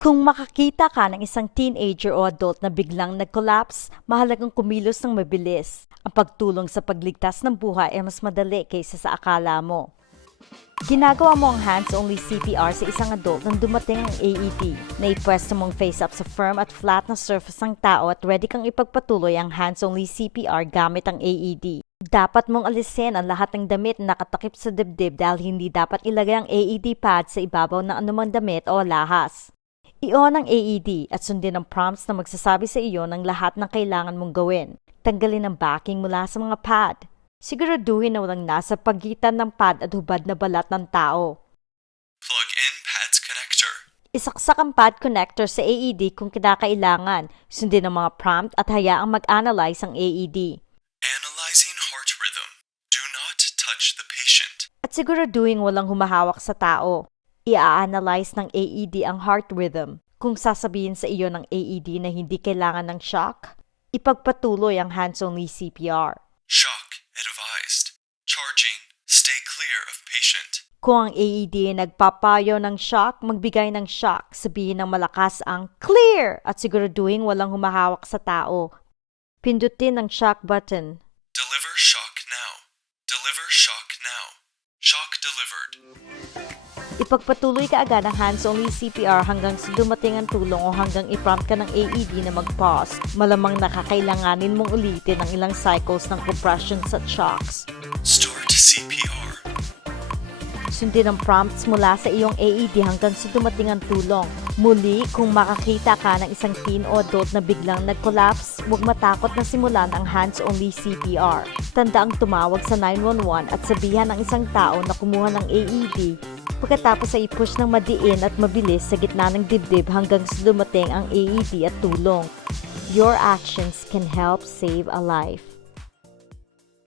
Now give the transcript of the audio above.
Kung makakita ka ng isang teenager o adult na biglang nag-collapse, mahalagang kumilos ng mabilis. Ang pagtulong sa pagligtas ng buhay ay mas madali kaysa sa akala mo. Ginagawa mo ang hands-only CPR sa isang adult nang dumating ang AED. Naipwesto mong face-up sa firm at flat na surface ng tao at ready kang ipagpatuloy ang hands-only CPR gamit ang AED. Dapat mong alisin ang lahat ng damit na nakatakip sa dibdib dahil hindi dapat ilagay ang AED pad sa ibabaw ng anumang damit o lahas. I-on ang AED at sundin ang prompts na magsasabi sa iyo ng lahat ng kailangan mong gawin. Tanggalin ang backing mula sa mga pad. Siguraduhin na walang nasa pagitan ng pad at hubad na balat ng tao. Plug in pad's connector. Isaksak ang pad connector sa AED kung kinakailangan. Sundin ang mga prompt at hayaang mag-analyze ang AED. Analyzing heart rhythm. Do not touch the patient. At siguraduhin walang humahawak sa tao. I-analyze ng AED ang heart rhythm. Kung sasabihin sa iyo ng AED na hindi kailangan ng shock, ipagpatuloy ang hands-only CPR. Shock advised. Charging. Stay clear of patient. Kung ang AED ay nagpapayo ng shock, magbigay ng shock. Sabihin ng malakas ang clear at siguraduhin walang humahawak sa tao. Pindutin ang shock button. Deliver shock now. Deliver shock now. Shock delivered. Ipagpatuloy ka agad ang hands-only CPR hanggang sa dumating ang tulong o hanggang i-prompt ka ng AED na mag-pause. Malamang nakakailanganin mong ulitin ang ilang cycles ng compressions at shocks. Start CPR. Sundin ang prompts mula sa iyong AED hanggang sa dumating ang tulong. Muli, kung makakita ka ng isang teen o adult na biglang nag-collapse, huwag matakot na simulan ang hands-only CPR. Tandaang tumawag sa 911 at sabihan ng isang tao na kumuha ng AED. Pagkatapos ay i-push ng madiin at mabilis sa gitna ng dibdib hanggang sa dumating ang AED at tulong. Your actions can help save a life.